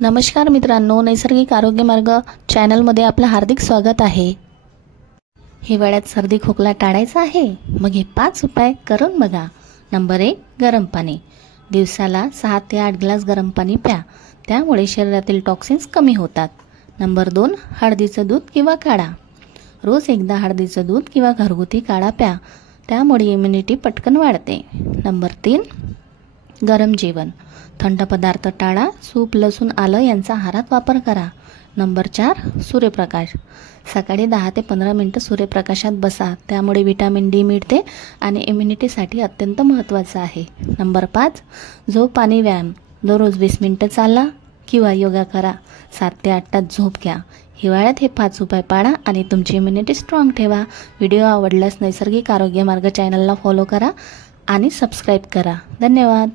नमस्कार मित्रांनो, नैसर्गिक आरोग्य मार्ग चॅनलमध्ये आपलं हार्दिक स्वागत आहे। हिवाळ्यात सर्दी खोकला टाळायचा आहे, मग हे 5 उपाय करून बघा। नंबर 1, गरम पाणी। दिवसाला 6 ते 8 ग्लास गरम पाणी प्या, त्यामुळे शरीरातील टॉक्सिन्स कमी होतात। नंबर 2, हळदीचं दूध किंवा काढा। रोज एकदा हळदीचं दूध किंवा घरगुती काढा प्या, त्यामुळे इम्युनिटी पटकन वाढते। नंबर 3, गरम जेवण। थंड पदार्थ टाळा, सूप, लसूण, आलं यांचा आहारात वापर करा। नंबर 4, सूर्यप्रकाश। सकाळी 10 ते 15 मिनिटं सूर्यप्रकाशात बसा, त्यामुळे विटॅमिन डी मिळते आणि इम्युनिटीसाठी अत्यंत महत्त्वाचं आहे। नंबर 5, झोप आणि व्यायाम। दररोज 20 मिनिटं चाला किंवा योगा करा। 7 ते 8 तास झोप घ्या। हिवाळ्यात हे 5 उपाय पाळा आणि तुमची इम्युनिटी स्ट्रॉंग ठेवा। व्हिडिओ आवडल्यास नैसर्गिक आरोग्य मार्ग चॅनलला फॉलो करा आणि सबस्क्राईब करा। धन्यवाद।